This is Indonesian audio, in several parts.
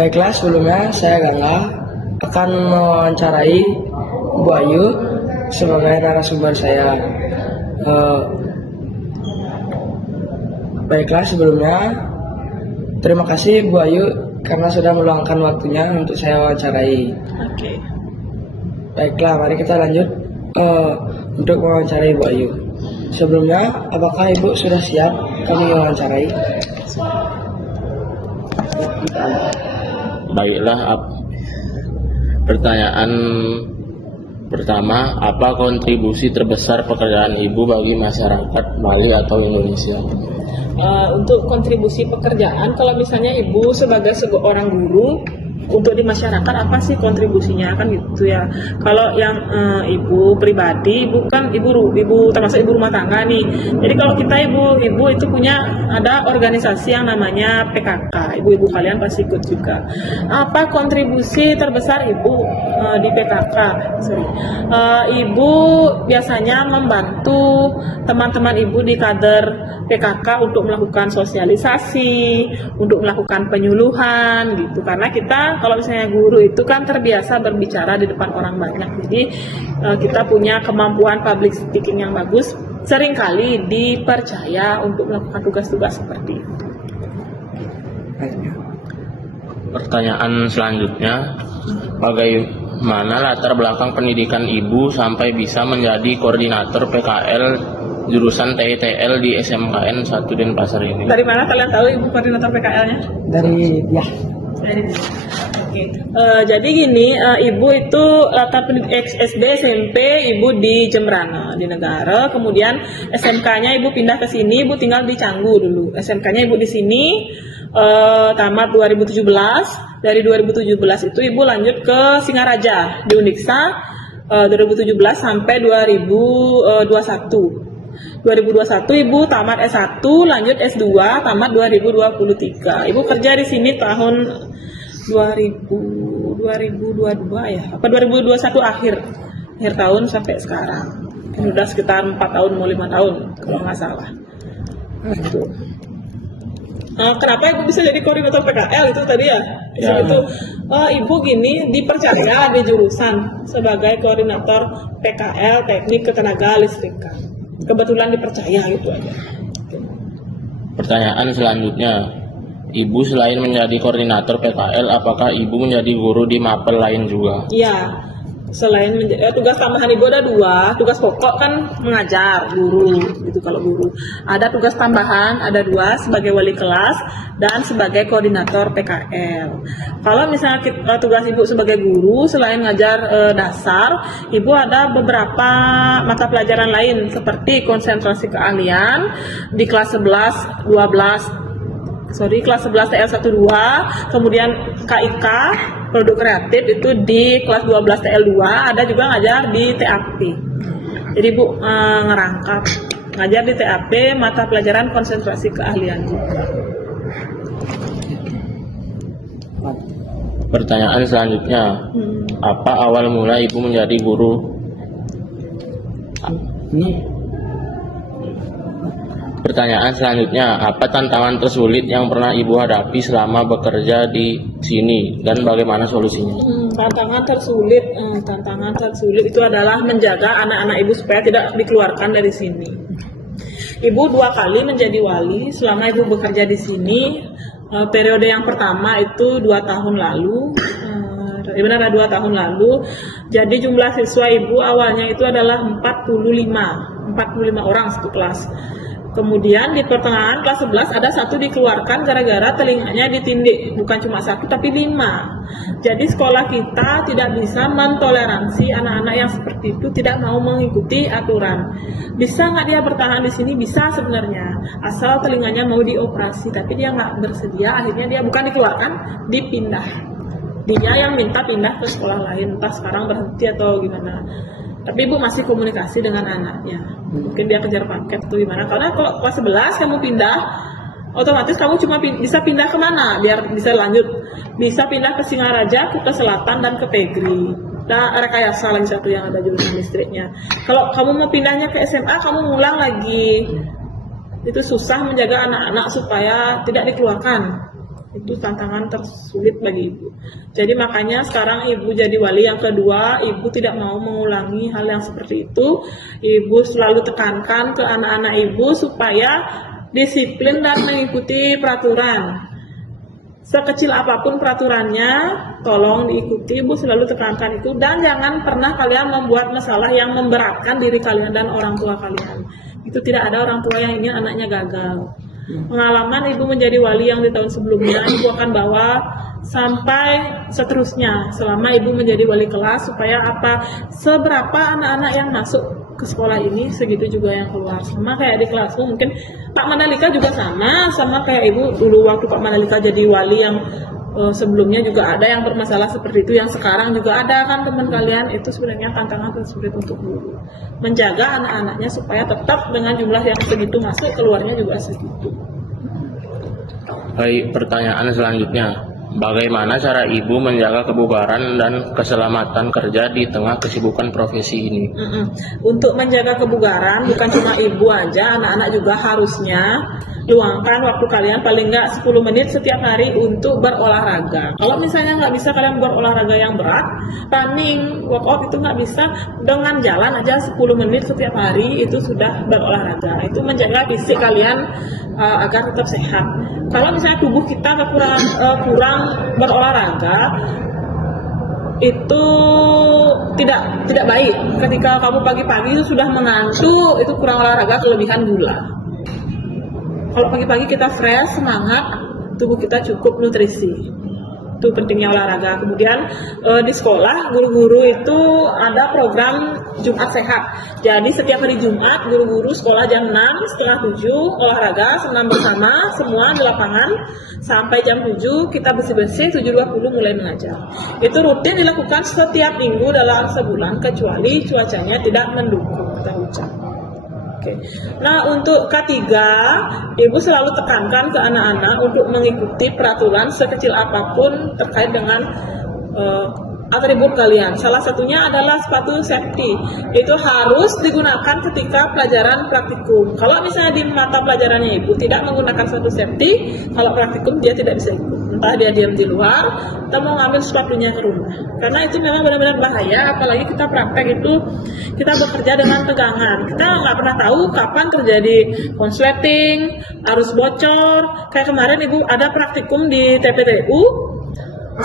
Baiklah, sebelumnya saya Gangga akan mewawancarai Bu Ayu sebagai narasumber saya. Baiklah, sebelumnya terima kasih Bu Ayu karena sudah meluangkan waktunya untuk saya wawancarai. Oke. Baiklah, mari kita lanjut untuk mewawancarai Bu Ayu. Sebelumnya, apakah Ibu sudah siap kami wawancarai? Baiklah, pertanyaan pertama, apa kontribusi terbesar pekerjaan Ibu bagi masyarakat Bali atau Indonesia? Untuk kontribusi pekerjaan, kalau misalnya Ibu sebagai seorang guru untuk di masyarakat, apa sih kontribusinya, kan gitu ya. Kalau yang Ibu pribadi, Ibu kan ibu termasuk ibu rumah tangga nih. Jadi kalau kita ibu itu punya ada organisasi yang namanya PKK. Ibu-ibu kalian pasti ikut juga. Apa kontribusi terbesar Ibu di PKK? Ibu biasanya membantu teman-teman Ibu di kader PKK untuk melakukan sosialisasi, untuk melakukan penyuluhan gitu. Karena kita kalau misalnya guru itu kan terbiasa berbicara di depan orang banyak, jadi kita punya kemampuan public speaking yang bagus, seringkali dipercaya untuk melakukan tugas-tugas seperti itu. Pertanyaan selanjutnya, bagaimana latar belakang pendidikan Ibu sampai bisa menjadi koordinator PKL jurusan TITL di SMKN 1 Denpasar ini? Dari mana kalian tahu Ibu koordinator PKL-nya? Dari dia. Oke. Jadi gini, Ibu itu latar pendidikan SD, SMP, Ibu di Jembrana di Negara, kemudian SMK-nya Ibu pindah ke sini, Ibu tinggal di Canggu dulu. SMK-nya Ibu di sini tamat 2017. Dari 2017 itu Ibu lanjut ke Singaraja di Uniksa 2017 sampai 2021. 2021 Ibu tamat S1, lanjut S2, tamat 2023. Ibu kerja di sini tahun 2022 ya, apa 2021 akhir tahun sampai sekarang. Sudah sekitar 4 tahun mau 5 tahun kalau nggak salah. Gitu. Kenapa Ibu bisa jadi koordinator PKL itu tadi ya? Itu Ibu gini dipercaya di jurusan sebagai koordinator PKL Teknik Ketenaga Listrikan. Kebetulan dipercaya gitu aja. Pertanyaan selanjutnya, Ibu selain menjadi koordinator PKL, apakah Ibu menjadi guru di mapel lain juga? Iya, selain tugas tambahan Ibu ada 2. Tugas pokok kan mengajar, guru gitu. Kalau guru ada tugas tambahan ada 2, sebagai wali kelas dan sebagai koordinator PKL. Kalau misalnya tugas Ibu sebagai guru, selain ngajar dasar, Ibu ada beberapa mata pelajaran lain seperti konsentrasi keahlian di kelas 11, 12 kelas 11 TL12, kemudian KIK produk kreatif itu di kelas 12 TL2, ada juga ngajar di TAP. Jadi Bu ngerangkap ngajar di TAP mata pelajaran konsentrasi keahlian juga. Pertanyaan selanjutnya, apa awal mula Ibu menjadi guru? Pertanyaan selanjutnya, apa tantangan tersulit yang pernah Ibu hadapi selama bekerja di sini dan bagaimana solusinya? Tantangan tersulit itu adalah menjaga anak-anak Ibu supaya tidak dikeluarkan dari sini. Ibu 2 kali menjadi wali selama Ibu bekerja di sini. Periode yang pertama itu 2 tahun lalu. Benar 2 tahun lalu. Jadi jumlah siswa Ibu awalnya itu adalah 45 orang satu kelas. Kemudian di pertengahan kelas 11 ada 1 dikeluarkan gara-gara telinganya ditindik, bukan cuma 1 tapi 5. Jadi sekolah kita tidak bisa mentoleransi anak-anak yang seperti itu tidak mau mengikuti aturan. Bisa nggak dia bertahan di sini? Bisa sebenarnya, asal telinganya mau dioperasi, tapi dia nggak bersedia. Akhirnya dia bukan dikeluarkan, dipindah. Dia yang minta pindah ke sekolah lain, entah sekarang berhenti atau gimana. Tapi Ibu masih komunikasi dengan anaknya. Mungkin dia kejar paket atau gimana. Karena kalau kelas 11 kamu pindah, otomatis kamu cuma bisa pindah kemana biar bisa lanjut. Bisa pindah ke Singaraja, ke selatan, dan ke Pegri. Nah, rekayasa lagi 1 yang ada jurusan listriknya. Kalau kamu mau pindahnya ke SMA, kamu ngulang lagi. Itu susah menjaga anak-anak supaya tidak dikeluarkan. Itu tantangan tersulit bagi ibu. Jadi makanya sekarang ibu jadi wali yang kedua, ibu tidak mau mengulangi hal yang seperti itu. Ibu selalu tekankan ke anak-anak ibu supaya disiplin dan mengikuti peraturan. Sekecil apapun peraturannya, tolong diikuti. Ibu selalu tekankan itu, dan jangan pernah kalian membuat masalah yang memberatkan diri kalian dan orang tua kalian. Itu tidak ada orang tua yang ingin anaknya gagal. Pengalaman ibu menjadi wali yang di tahun sebelumnya, ibu akan bawa sampai seterusnya selama ibu menjadi wali kelas, supaya seberapa anak-anak yang masuk ke sekolah ini, segitu juga yang keluar. Sama kayak di kelasku, mungkin Pak Mandalika juga sama kayak ibu dulu waktu Pak Mandalika jadi wali yang sebelumnya juga ada yang bermasalah seperti itu, yang sekarang juga ada kan teman kalian. Itu sebenarnya tantangan tersulit untuk guru, menjaga anak-anaknya supaya tetap dengan jumlah yang segitu masuk, keluarnya juga segitu. Baik, pertanyaan selanjutnya. Bagaimana cara ibu menjaga kebugaran dan keselamatan kerja di tengah kesibukan profesi ini? Untuk menjaga kebugaran, bukan cuma ibu aja, anak-anak juga harusnya luangkan waktu kalian paling nggak 10 menit setiap hari untuk berolahraga. Kalau misalnya nggak bisa kalian berolahraga yang berat, running, workout itu nggak bisa, dengan jalan aja 10 menit setiap hari itu sudah berolahraga. Itu menjaga fisik kalian agar tetap sehat. Kalau misalnya tubuh kita kurang berolahraga, itu tidak baik. Ketika kamu pagi-pagi itu sudah mengantuk, itu kurang olahraga, kelebihan gula. Kalau pagi-pagi kita fresh, semangat, tubuh kita cukup nutrisi. Itu pentingnya olahraga. Kemudian di sekolah, guru-guru itu ada program Jumat Sehat. Jadi setiap hari Jumat, guru-guru sekolah jam 6, setengah 7, olahraga, senam bersama, semua di lapangan. Sampai jam 7, kita bersih-bersih, 7.20 mulai mengajar. Itu rutin dilakukan setiap minggu dalam sebulan, kecuali cuacanya tidak mendukung, kita hujan. Oke. Nah, untuk K3, ibu selalu tekankan ke anak-anak untuk mengikuti peraturan sekecil apapun terkait dengan atribut kalian. Salah satunya adalah sepatu safety. Itu harus digunakan ketika pelajaran praktikum. Kalau misalnya di mata pelajarannya ibu tidak menggunakan sepatu safety, kalau praktikum dia tidak bisa ikut. Entah dia diam di luar, atau mau ngambil sepatunya ke rumah. Karena itu memang benar-benar bahaya, apalagi kita praktek itu, kita bekerja dengan tegangan. Kita nggak pernah tahu kapan terjadi konsleting, arus bocor. Kayak kemarin ibu ada praktikum di TPTU,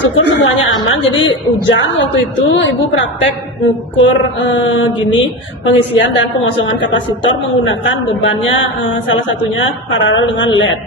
syukur semuanya aman. Jadi hujan waktu itu, ibu praktek ngukur pengisian dan pengosongan kapasitor menggunakan bebannya, salah satunya paralel dengan LED.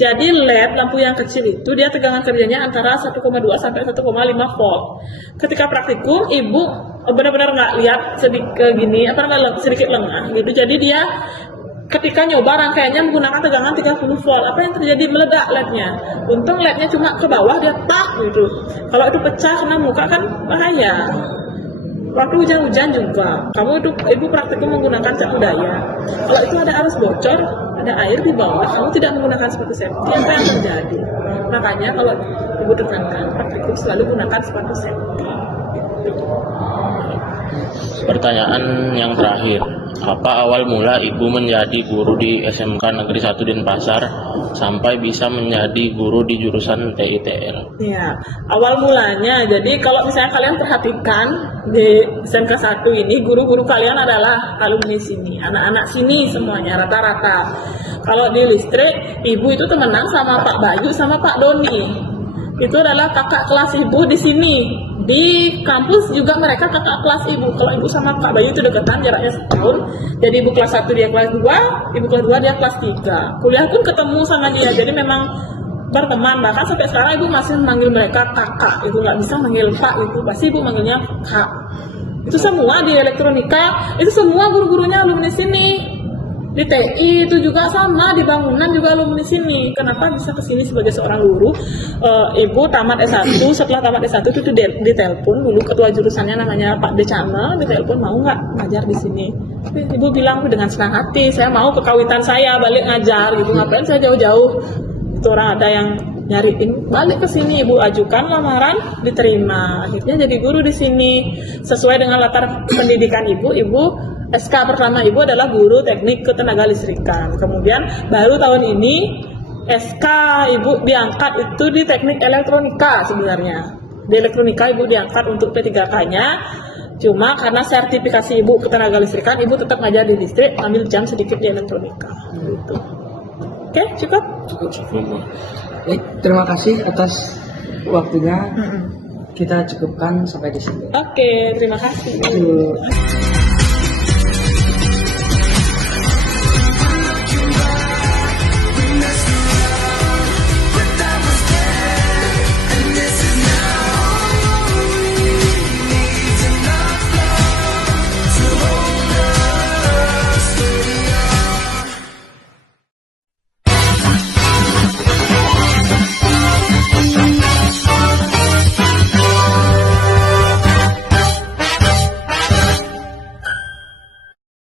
Jadi LED, lampu yang kecil itu, dia tegangan kerjanya antara 1,2 sampai 1,5 volt. Ketika praktikum, ibu benar-benar nggak lihat sedikit lengah gitu. Jadi dia ketika nyoba rangkaiannya menggunakan tegangan 30 volt, apa yang terjadi? Meledak LED-nya. Untung LED-nya cuma ke bawah, dia tak gitu. Kalau itu pecah kena muka kan bahaya. Waktu hujan-hujan juga, ibu praktikum menggunakan cat daya. Kalau itu ada arus bocor, ada air di bawah, kamu tidak menggunakan sepatu safety, apa yang terjadi? Makanya kalau ibu tekankan, praktikum selalu gunakan sepatu safety. Pertanyaan yang terakhir, apa awal mula ibu menjadi guru di SMK Negeri 1 Denpasar sampai bisa menjadi guru di jurusan TITL? Ya, awal mulanya, jadi kalau misalnya kalian perhatikan di SMK 1 ini, guru-guru kalian adalah alumni sini, anak-anak sini semuanya rata-rata. Kalau di listrik, ibu itu temenan sama Pak Bayu sama Pak Doni. Itu adalah kakak kelas ibu di sini. Di kampus juga mereka kakak kelas ibu. Kalau ibu sama Kak Bayu itu deketan, jaraknya setahun. Jadi ibu kelas 1 dia kelas 2, ibu kelas 2 dia kelas 3. Kuliah pun ketemu sama dia. Jadi memang berteman. Bahkan sampai sekarang ibu masih manggil mereka kakak. Ibu nggak bisa manggil Pak itu, pasti ibu manggilnya Kak. Itu semua di elektronika, itu semua guru-gurunya alumni sini. Di TI itu juga sama, di bangunan juga alumni sini. Kenapa bisa ke sini sebagai seorang guru? Ibu tamat S1, setelah tamat S1 itu ditelepon dulu ketua jurusannya namanya Pak Decana, ditelepon mau nggak ngajar di sini. Ibu bilang dengan senang hati, saya mau ke kawitan saya balik ngajar gitu. Ngapain saya jauh-jauh? Itu orang ada yang nyariin balik ke sini. Ibu ajukan lamaran, diterima. Akhirnya jadi guru di sini. Sesuai dengan latar pendidikan ibu SK pertama ibu adalah guru teknik ketenaga listrikan. Kemudian baru tahun ini SK ibu diangkat itu di teknik elektronika sebenarnya. Di elektronika ibu diangkat untuk P3K-nya. Cuma karena sertifikasi ibu ketenaga listrikan, ibu tetap ngajar di listrik, ambil jam sedikit di elektronika. Gitu. Oke, cukup? Cukup. Baik, terima kasih atas waktunya. Kita cukupkan sampai di sini. Oke, terima kasih. Terima kasih.